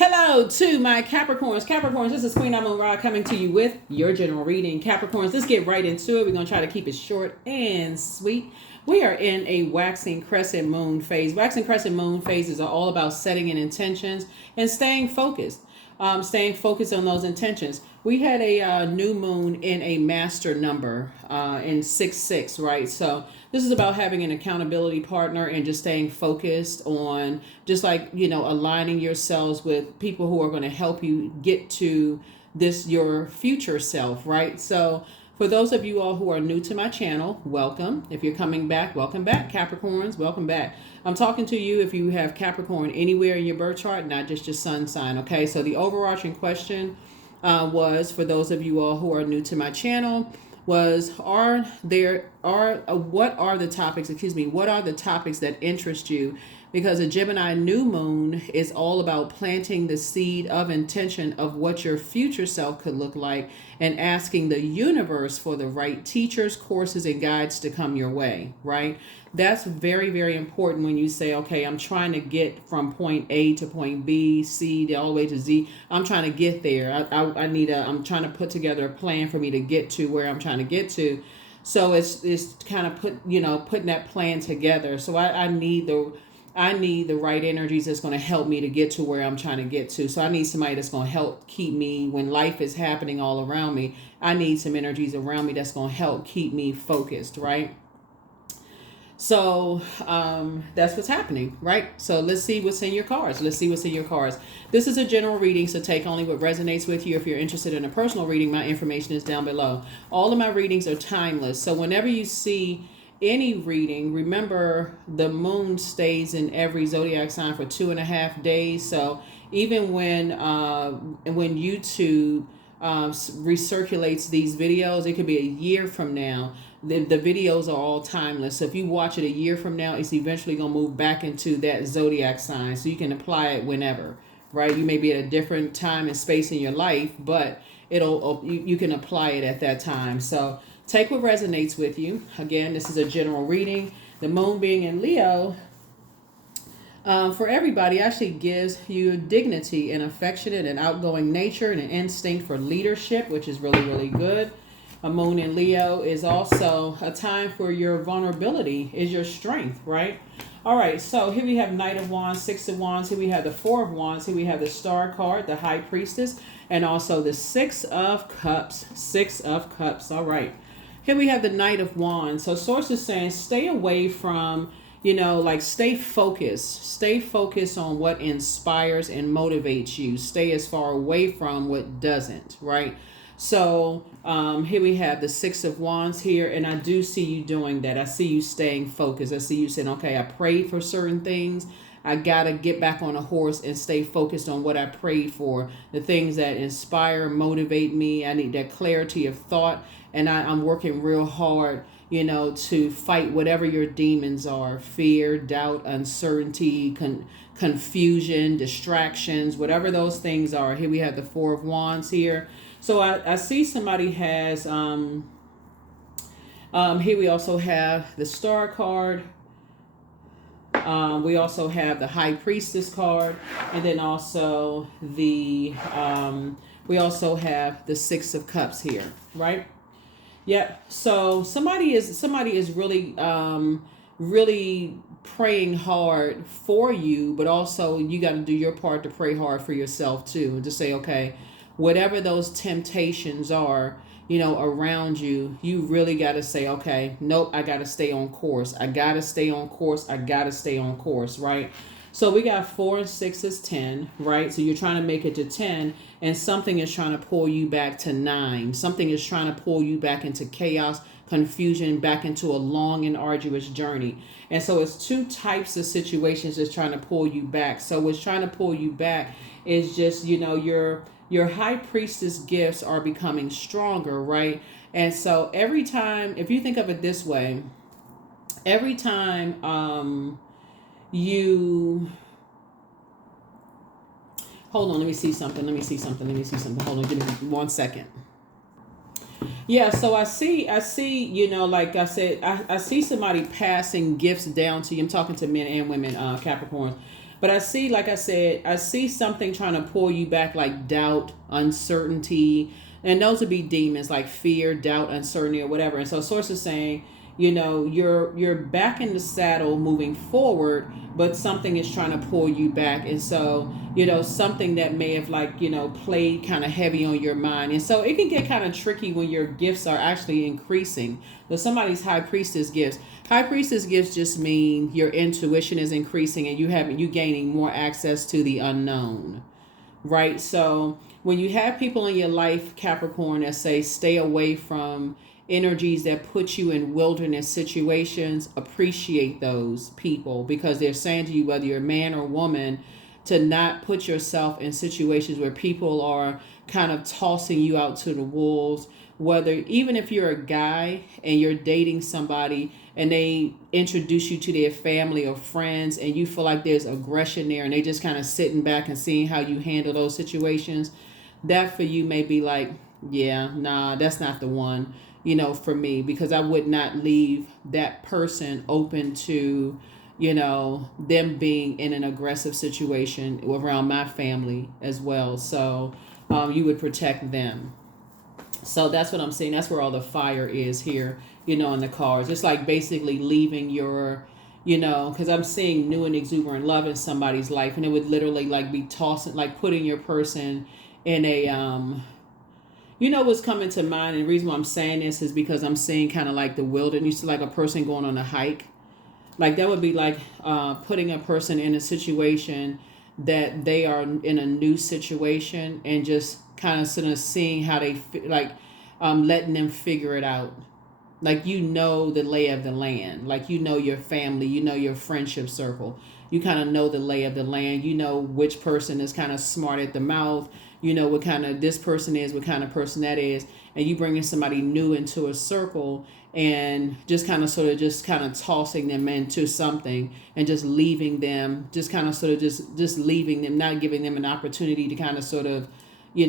Hello to my Capricorns. Capricorns, this is Queen Amun Ra coming to you with your general reading. Capricorns, let's get right into it. We're going to try to keep it short and sweet. We are in a waxing crescent moon phase. Waxing crescent moon phases are all about setting in intentions and staying focused. Staying focused on those intentions. We had a new moon in a master number in 6-6, right? So this is about having an accountability partner and just staying focused on just like, aligning yourselves with people who are going to help you get to your future self, right? So for those of you all who are new to my channel, welcome. If you're coming back, welcome back. Capricorns, welcome back. I'm talking to you if you have Capricorn anywhere in your birth chart, not just your sun sign, okay? So the overarching question was, for those of you all who are new to my channel, was what are the topics that interest you? Because a Gemini new moon is all about planting the seed of intention of what your future self could look like and asking the universe for the right teachers, courses, and guides to come your way, right? That's very, very important when you say, okay, I'm trying to get from point A to point B, C, all the way to Z. I'm trying to get there. I'm trying to put together a plan for me to get to where I'm trying to get to. So it's kind of putting that plan together. So I need the right energies that's going to help me to get to where I'm trying to get to. So I need somebody that's going to help keep me when life is happening all around me. I need some energies around me that's going to help keep me focused, right? So that's what's happening, right? So let's see what's in your cards. This is a general reading, so take only what resonates with you. If you're interested in a personal reading, my information is down below. All of my readings are timeless. So whenever you see any reading, remember the moon stays in every zodiac sign for 2.5 days. So even when YouTube recirculates these videos, it could be a year from now. The videos are all timeless. So if you watch it a year from now, it's eventually going to move back into that zodiac sign. So you can apply it whenever, right? You may be at a different time and space in your life, but you can apply it at that time. So take what resonates with you. Again, this is a general reading. The moon being in Leo, for everybody, actually gives you dignity and affectionate and outgoing nature and an instinct for leadership, which is really, really good. A moon in Leo is also a time for your vulnerability, is your strength, right? All right, so here we have Knight of Wands, Six of Wands. Here we have the Four of Wands. Here we have the Star card, the High Priestess, and also the Six of Cups. Six of Cups, all right. Here we have the Knight of Wands. So Source is saying stay away from, stay focused. Stay focused on what inspires and motivates you. Stay as far away from what doesn't, right? So here we have the Six of Wands here, and I do see you doing that. I see you staying focused. I see you saying, okay, I prayed for certain things. I got to get back on a horse and stay focused on what I prayed for, the things that inspire, motivate me. I need that clarity of thought, and I'm working real hard, to fight whatever your demons are: fear, doubt, uncertainty, confusion, distractions, whatever those things are. Here we have the Four of Wands here. So I see somebody has, here we also have the Star card. We also have the High Priestess card. And then also we also have the Six of Cups here, right? Yep. So somebody is really, really praying hard for you, but also you got to do your part to pray hard for yourself too, and to say, okay, whatever those temptations are, around you, you really got to say, okay, nope, I got to stay on course. I got to stay on course. I got to stay on course, right? So we got 4 and 6 is 10, right? So you're trying to make it to 10, and something is trying to pull you back to 9. Something is trying to pull you back into chaos, confusion, back into a long and arduous journey. And so it's two types of situations that's trying to pull you back. So what's trying to pull you back is just, your High Priestess gifts are becoming stronger, right? And so every time, if you think of it this way, every time you... Hold on, let me see something. Hold on, give me 1 second. Yeah, so I see, like I said, I see somebody passing gifts down to you. I'm talking to men and women, Capricorns. But I see, like I said, I see something trying to pull you back, like doubt, uncertainty, and those would be demons like fear, doubt, uncertainty, or whatever. And so source is saying, you're back in the saddle moving forward, but something is trying to pull you back. And so, something that may have played kind of heavy on your mind. And so it can get kind of tricky when your gifts are actually increasing. But somebody's high priestess gifts. High priestess gifts just mean your intuition is increasing and you gaining more access to the unknown. Right? So when you have people in your life, Capricorn, that say stay away from energies that put you in wilderness situations, appreciate those people, because they're saying to you, whether you're a man or woman, to not put yourself in situations where people are kind of tossing you out to the wolves. Whether, even if you're a guy and you're dating somebody and they introduce you to their family or friends and you feel like there's aggression there and they just kind of sitting back and seeing how you handle those situations, that for you may be like, yeah, nah, that's not the one, for me, because I would not leave that person open to, them being in an aggressive situation around my family as well. So you would protect them. So that's what I'm saying. That's where all the fire is here, in the cards. It's like basically leaving your, because I'm seeing new and exuberant love in somebody's life, and it would literally like be tossing, like putting your person in a, what's coming to mind, and the reason why I'm saying this is because I'm seeing kind of like the wilderness, like a person going on a hike. Like that would be like putting a person in a situation that they are in a new situation and just kind of sort of seeing how they letting them figure it out. Like, the lay of the land, like, your family, your friendship circle, you kind of know the lay of the land, which person is kind of smart at the mouth, what kind of this person is, what kind of person that is, and you bringing somebody new into a circle and just kind of tossing them into something and just leaving them, just kind of sort of just leaving them, not giving them an opportunity to kind of sort of, letting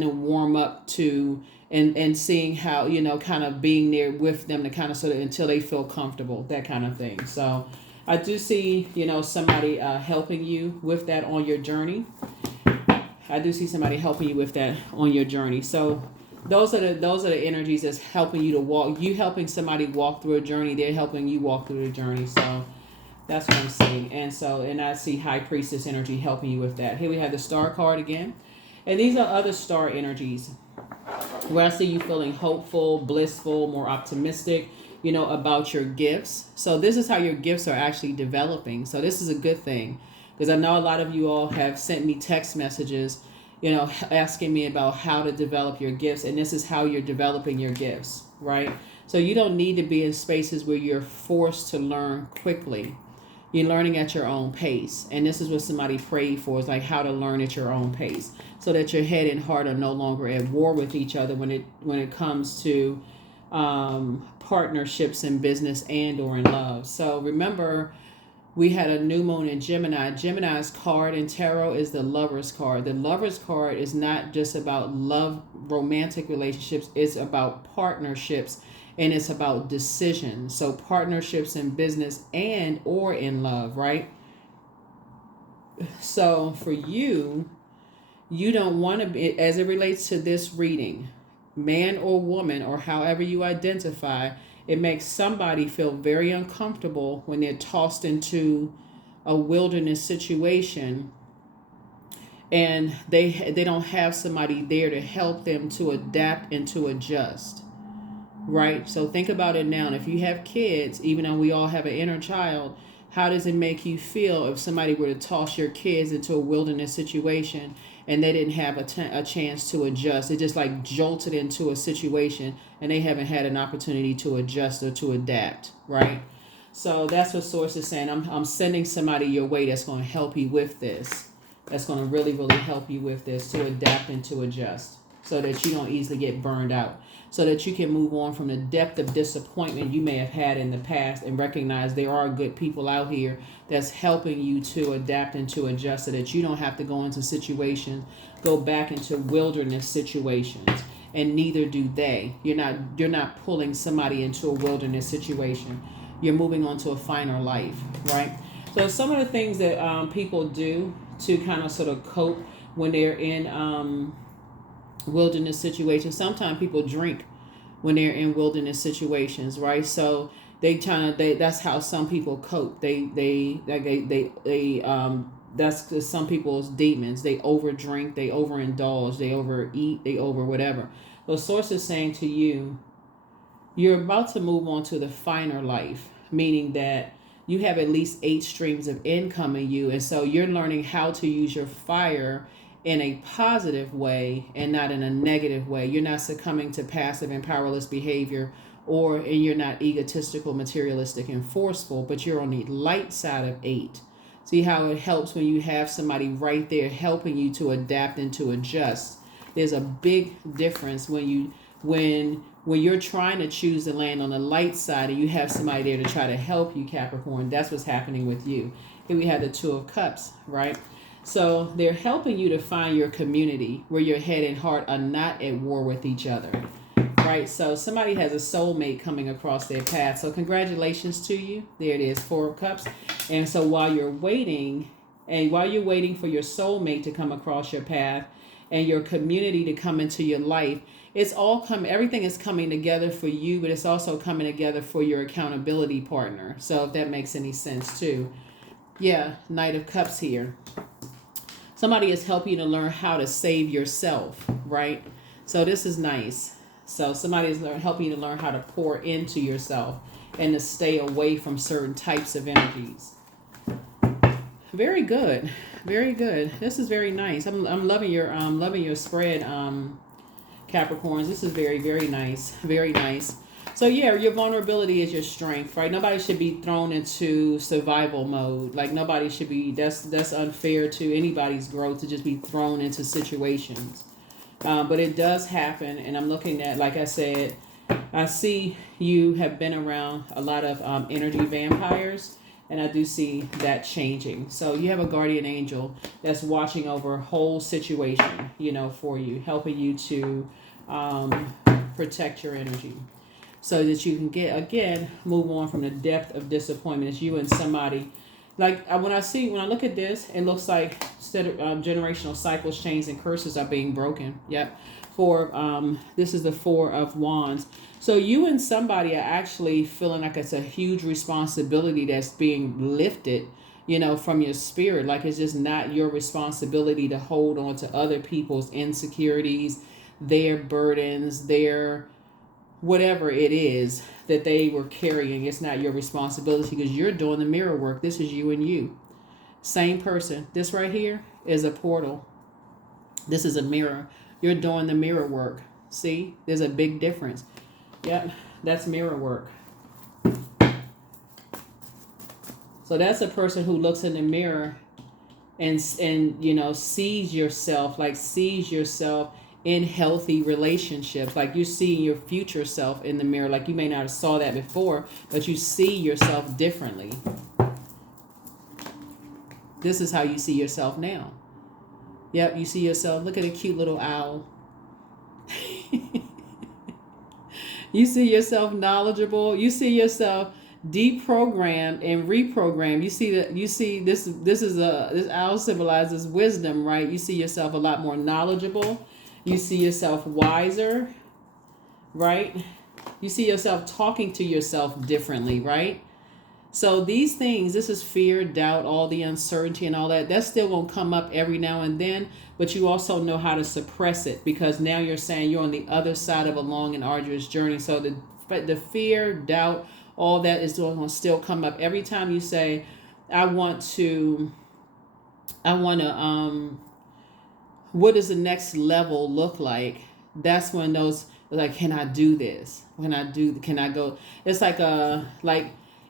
them warm up to and seeing how, kind of being there with them to kind of sort of until they feel comfortable, that kind of thing. So I do see, somebody helping you with that on your journey. I do see somebody helping you with that on your journey. So those are the energies that's helping you to walk. You helping somebody walk through a journey. They're helping you walk through the journey. So that's what I'm seeing. And I see High Priestess energy helping you with that. Here we have the Star card again. And these are other star energies where I see you feeling hopeful, blissful, more optimistic, about your gifts. So this is how your gifts are actually developing. So this is a good thing, because I know a lot of you all have sent me text messages, asking me about how to develop your gifts. And this is how you're developing your gifts, right? So you don't need to be in spaces where you're forced to learn quickly. You're learning at your own pace. And this is what somebody prayed for, is like how to learn at your own pace, so that your head and heart are no longer at war with each other when it comes to partnerships in business and or in love. So remember, we had a new moon in Gemini. Gemini's card in tarot is the Lover's card. The Lover's card is not just about love, romantic relationships. It's about partnerships, and it's about decisions. So partnerships in business and or in love, right? So for you, you don't want to be, as it relates to this reading, man or woman, or however you identify, it makes somebody feel very uncomfortable when they're tossed into a wilderness situation and they don't have somebody there to help them to adapt and to adjust, right? So think about it now. And if you have kids, even though we all have an inner child, how does it make you feel if somebody were to toss your kids into a wilderness situation and they didn't have a chance to adjust? It just like jolted into a situation and they haven't had an opportunity to adjust or to adapt, right? So that's what Source is saying. I'm sending somebody your way that's going to help you with this. That's going to really, really help you with this, to adapt and to adjust, so that you don't easily get burned out, so that you can move on from the depth of disappointment you may have had in the past and recognize there are good people out here that's helping you to adapt and to adjust, so that you don't have to go into situations, go back into wilderness situations, and neither do they. You're not pulling somebody into a wilderness situation. You're moving on to a finer life, right? So some of the things that people do to kind of sort of cope when they're in wilderness situations. Sometimes people drink when they're in wilderness situations, right? So that's how some people cope. That's just some people's demons. They overdrink, they overindulge, they overeat, they over whatever. The source is saying to you, you're about to move on to the finer life, meaning that you have at least 8 streams of income in you. And so you're learning how to use your fire in a positive way and not in a negative way. You're not succumbing to passive and powerless behavior, and you're not egotistical, materialistic, and forceful, but you're on the light side of 8. See how it helps when you have somebody right there helping you to adapt and to adjust. There's a big difference when you're trying to choose to land on the light side and you have somebody there to try to help you, Capricorn. That's what's happening with you. Here we have the 2 of Cups, right? So they're helping you to find your community where your head and heart are not at war with each other, right? So somebody has a soulmate coming across their path. So congratulations to you. There it is, 4 of Cups. And so while you're waiting for your soulmate to come across your path and your community to come into your life, everything is coming together for you, but it's also coming together for your accountability partner. So if that makes any sense too. Yeah, Knight of Cups here. Somebody is helping you to learn how to save yourself, right? So this is nice. So somebody is helping you to learn how to pour into yourself and to stay away from certain types of energies. Very good. Very good. This is very nice. I'm loving your spread, Capricorns. This is very, very nice. Very nice. So yeah, your vulnerability is your strength, right? Nobody should be thrown into survival mode. Like nobody should be, that's unfair to anybody's growth to just be thrown into situations. But it does happen. And I'm looking at, like I said, I see you have been around a lot of energy vampires. And I do see that changing. So you have a guardian angel that's watching over a whole situation, for you, helping you to protect your energy. So that you can move on from the depth of disappointment. It's you and somebody. Like when I look at this, it looks like instead of generational cycles, chains, and curses are being broken. Yep. This is the 4 of Wands. So you and somebody are actually feeling like it's a huge responsibility that's being lifted, from your spirit. Like it's just not your responsibility to hold on to other people's insecurities, their burdens, their whatever it is that they were carrying. It's not your responsibility because you're doing the mirror work. This is you and you. Same person. This right here is a portal. This is a mirror. You're doing the mirror work. See, there's a big difference. Yep, that's mirror work. So that's a person who looks in the mirror and sees yourself in healthy relationships. Like you see your future self in the mirror. Like you may not have saw that before, but you see yourself differently. This is how you see yourself now. Yep, you see yourself. Look at a cute little owl. You see yourself knowledgeable. You see yourself deprogrammed and reprogrammed. You see this owl symbolizes wisdom, right? You see yourself a lot more knowledgeable. You see yourself wiser, right? You see yourself talking to yourself differently, right? So these things, this is fear, doubt, all the uncertainty and all that. That's still going to come up every now and then, but you also know how to suppress it because now you're saying you're on the other side of a long and arduous journey. So the fear, doubt, all that is going to still come up every time you say, I want to, what does the next level look like? That's when those, like, can I do this? Can I go? It's like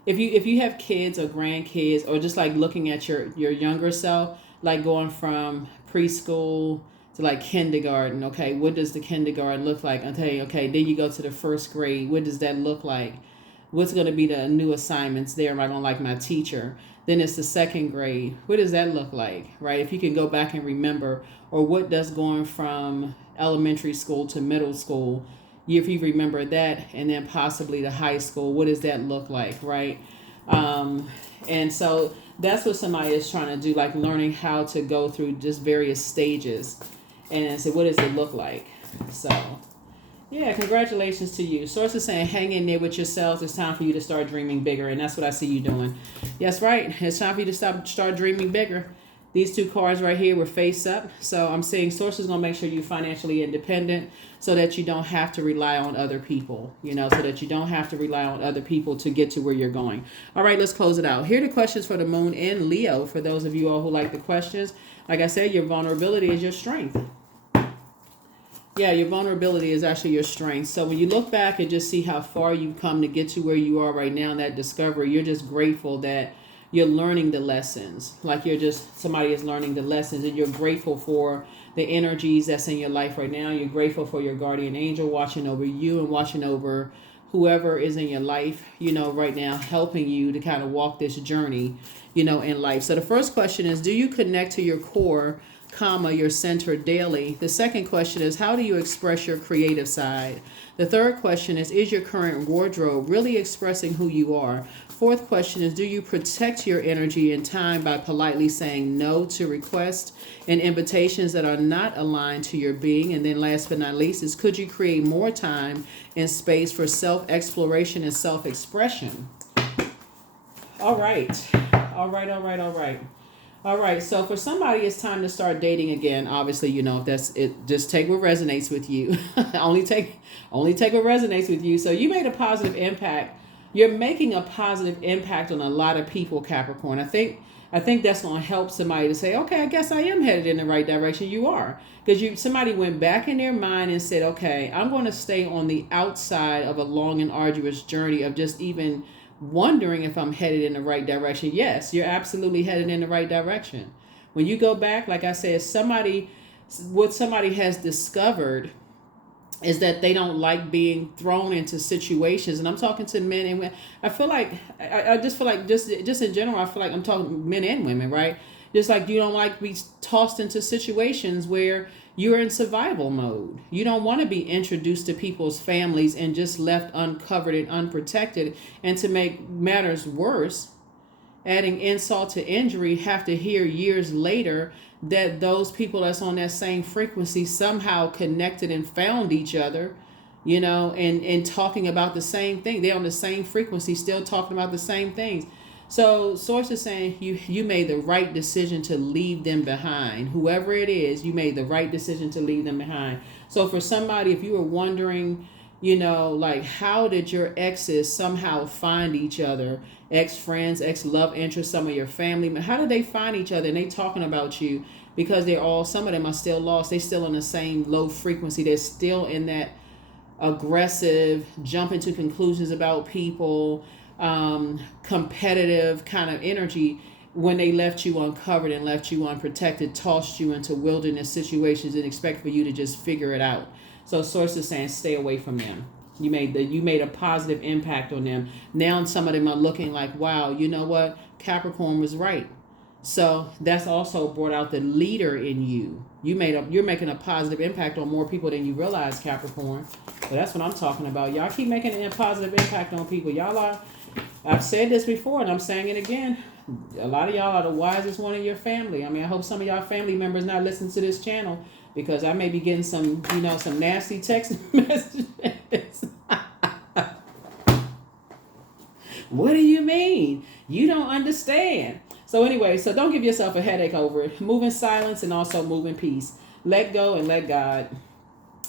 if you have kids or grandkids or just like looking at your younger self, like going from preschool to like kindergarten. Okay, what does the kindergarten look like? Okay, then you go to the first grade. What does that look like? What's going to be the new assignments there? Am I going to like my teacher? Then it's the second grade. What does that look like, right? If you can go back and remember, or what does going from elementary school to middle school, if you remember that, and then possibly the high school, what does that look like, right? And so That's what somebody is trying to do, like learning how to go through just various stages. And so what does it look like? So, yeah, congratulations to you. Source is saying, hang in there with yourselves. It's time for you to start dreaming bigger. And that's what I see you doing. Yes, right. It's time for you to start dreaming bigger. These two cards right here were face up. So I'm saying Source is going to make sure you're financially independent so that you don't have to rely on other people, so that you don't have to rely on other people to get to where you're going. All right, let's close it out. Here are the questions for the moon in Leo. For those of you all who like the questions, like I said, your vulnerability is your strength. Yeah, your vulnerability is actually your strength. So when you look back and just see how far you've come to get to where you are right now, that discovery, you're just grateful that you're learning the lessons. Like somebody is learning the lessons, and you're grateful for the energies that's in your life right now. You're grateful for your guardian angel watching over you and watching over whoever is in your life, right now, helping you to kind of walk this journey, in life. So the first question is, do you connect to your core, your center daily? The second question is, how do you express your creative side? The third question is your current wardrobe really expressing who you are? Fourth question is, do you protect your energy and time by politely saying no to requests and invitations that are not aligned to your being? And then last but not least is, could you create more time and space for self-exploration and self-expression? All right. All right, so for somebody, it's time to start dating again. Obviously, if that's it, just take what resonates with you. only take what resonates with you. So you made a positive impact. You're making a positive impact on a lot of people, Capricorn. I think that's going to help somebody to say, okay, I guess I am headed in the right direction. You are, because somebody went back in their mind and said, okay, I'm going to stay on the outside of a long and arduous journey of just even wondering if I'm headed in the right direction. Yes, you're absolutely headed in the right direction. When you go back, like I said, what somebody has discovered is that they don't like being thrown into situations. And I'm talking to men and women. I feel like, I just feel like just in general, I feel like I'm talking men and women, right? Just like you don't like to be tossed into situations where you're in survival mode. You don't want to be introduced to people's families and just left uncovered and unprotected. And to make matters worse, adding insult to injury, have to hear years later that those people that's on that same frequency somehow connected and found each other, and talking about the same thing. They're on the same frequency, still talking about the same things. So Source is saying you made the right decision to leave them behind. Whoever it is, you made the right decision to leave them behind. So for somebody, if you were wondering, like how did your exes somehow find each other, ex-friends, ex-love interests, some of your family, how did they find each other? And they talking about you because some of them are still lost. They're still on the same low frequency. They're still in that aggressive, jumping to conclusions about people, competitive kind of energy. When they left you uncovered and left you unprotected, tossed you into wilderness situations and expect for you to just figure it out. So Source is saying stay away from them. You made a positive impact on them. Now some of them are looking like, wow, you know what? Capricorn was right. So that's also brought out the leader in you. You're making a positive impact on more people than you realize, Capricorn. So that's what I'm talking about. Y'all keep making a positive impact on people. I've said this before and I'm saying it again. A lot of y'all are the wisest one in your family. I mean, I hope some of y'all family members not listen to this channel, because I may be getting some nasty text messages. What do you mean? You don't understand. So anyway, so don't give yourself a headache over it. Move in silence and also move in peace. Let go and let God.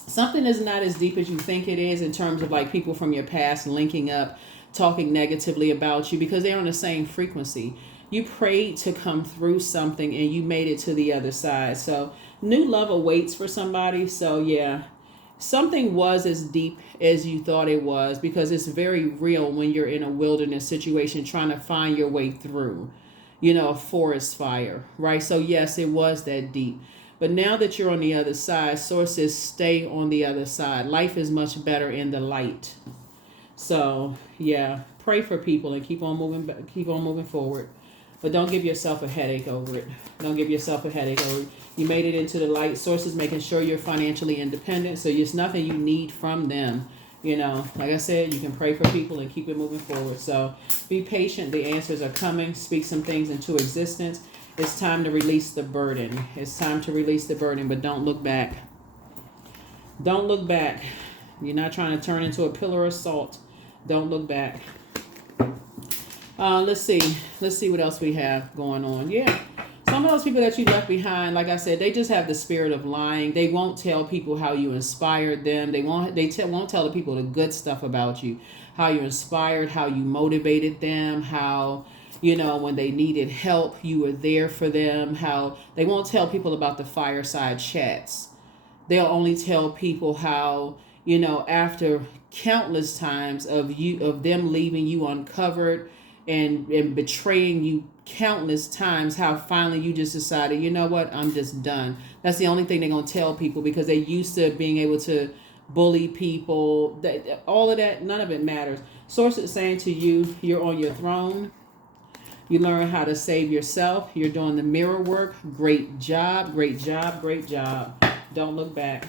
Something is not as deep as you think it is in terms of like people from your past linking up, talking negatively about you because they're on the same frequency. You prayed to come through something and you made it to the other side. So new love awaits for somebody. So yeah, something was as deep as you thought it was, because it's very real when you're in a wilderness situation trying to find your way through, a forest fire, right? So yes, it was that deep. But now that you're on the other side, Source says stay on the other side. Life is much better in the light. So yeah, pray for people and keep on moving forward. But don't give yourself a headache over it. You made it into the light. Source is making sure you're financially independent. So there's nothing you need from them. Like I said, you can pray for people and keep it moving forward. So Be patient. The answers are coming. Speak some things into existence. It's time to release the burden. It's time to release the burden, but don't look back. Don't look back. You're not trying to turn into a pillar of salt. Don't look back. Let's see. Let's see what else we have going on. Yeah. Some of those people that you left behind, like I said, they just have the spirit of lying. They won't tell people how you inspired them. They won't tell the people the good stuff about you, how you inspired, how you motivated them, how, when they needed help, you were there for them. How they won't tell people about the fireside chats. They'll only tell people how, after countless times of them leaving you uncovered and betraying you countless times, how finally you just decided, you know what, I'm just done. That's the only thing they're going to tell people, because they used to being able to bully people. All of that, none of it matters. Source is saying to you, you're on your throne. You learn how to save yourself. You're doing the mirror work. Great job, great job, great job. Don't look back.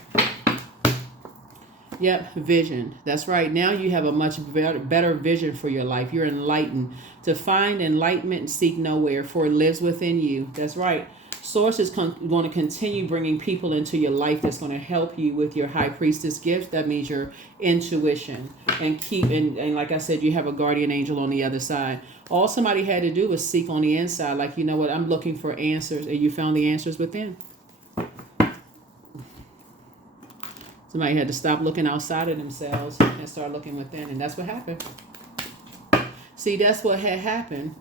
Yep, vision. That's right. Now you have a much better vision for your life. You're enlightened. To find enlightenment, seek nowhere, for it lives within you. That's right. Source is going to continue bringing people into your life that's going to help you with your high priestess gift. That means your intuition. And like I said, you have a guardian angel on the other side. All somebody had to do was seek on the inside. Like, you know what, I'm looking for answers. And you found the answers within. Somebody had to stop looking outside of themselves and start looking within. And that's what happened. See, that's what had happened.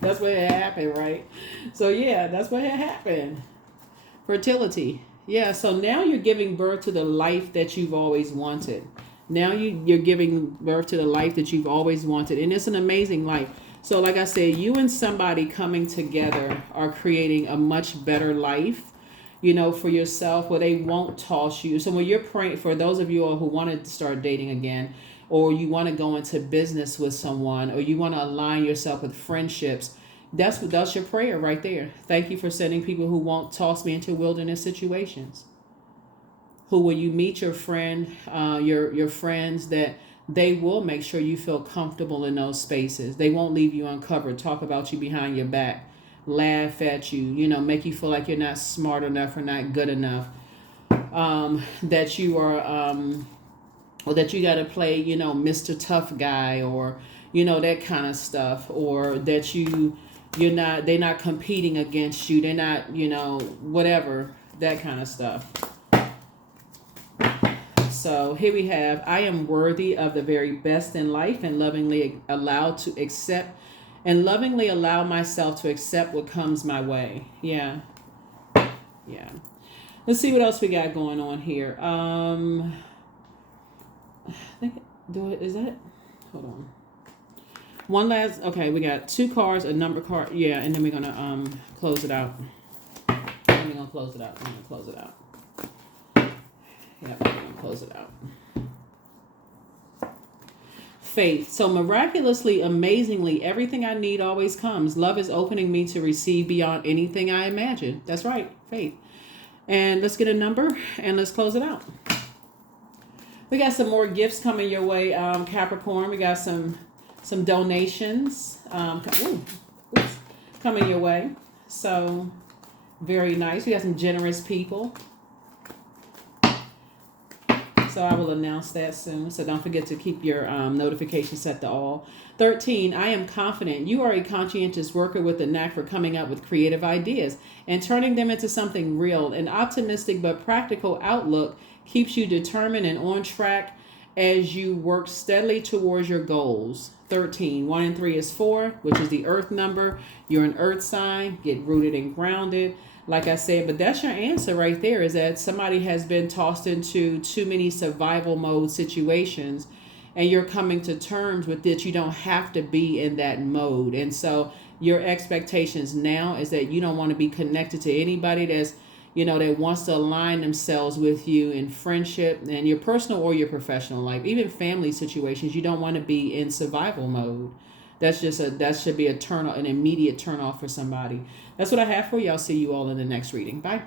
That's what had happened, right? So, yeah, that's what had happened. Fertility. Yeah, so now you're giving birth to the life that you've always wanted. Now you're giving birth to the life that you've always wanted. And it's an amazing life. So, like I said, you and somebody coming together are creating a much better life, for yourself, where they won't toss you. So when you're praying, for those of you all who want to start dating again, or you want to go into business with someone, or you want to align yourself with friendships, that's your prayer right there. Thank you for sending people who won't toss me into wilderness situations. Who, when you meet your friend, your friends, that they will make sure you feel comfortable in those spaces. They won't leave you uncovered, talk about you behind your back, laugh at you, make you feel like you're not smart enough or not good enough, that you are, or that you got to play, Mr. Tough Guy, or, that kind of stuff, or that they're not competing against you. They're not, whatever, that kind of stuff. So here we have, I am worthy of the very best in life and lovingly allow myself to accept what comes my way. Yeah. Yeah. Let's see what else we got going on here. I think, is that, hold on. One last, okay, we got 2 cards, a number card. Yeah, and then we're going to close it out. Yeah, we're going to close it out. Faith. So miraculously, amazingly, everything I need always comes. Love is opening me to receive beyond anything I imagine. That's right, faith. And let's get a number and let's close it out. We got some more gifts coming your way, Capricorn. We got some donations coming your way. So very nice. We got some generous people. So I will announce that soon. So don't forget to keep your notifications set to all. 13, I am confident. You are a conscientious worker with a knack for coming up with creative ideas and turning them into something real. An optimistic but practical outlook keeps you determined and on track as you work steadily towards your goals. 13, 1 and 3 is 4, which is the earth number. You're an earth sign. Get rooted and grounded. Like I said, but that's your answer right there, is that somebody has been tossed into too many survival mode situations, and you're coming to terms with that you don't have to be in that mode. And so your expectations now is that you don't want to be connected to anybody that's, that wants to align themselves with you in friendship and your personal or your professional life, even family situations. You don't want to be in survival mode. That should be an immediate turn off for somebody. That's what I have for you. I'll see you all in the next reading. Bye.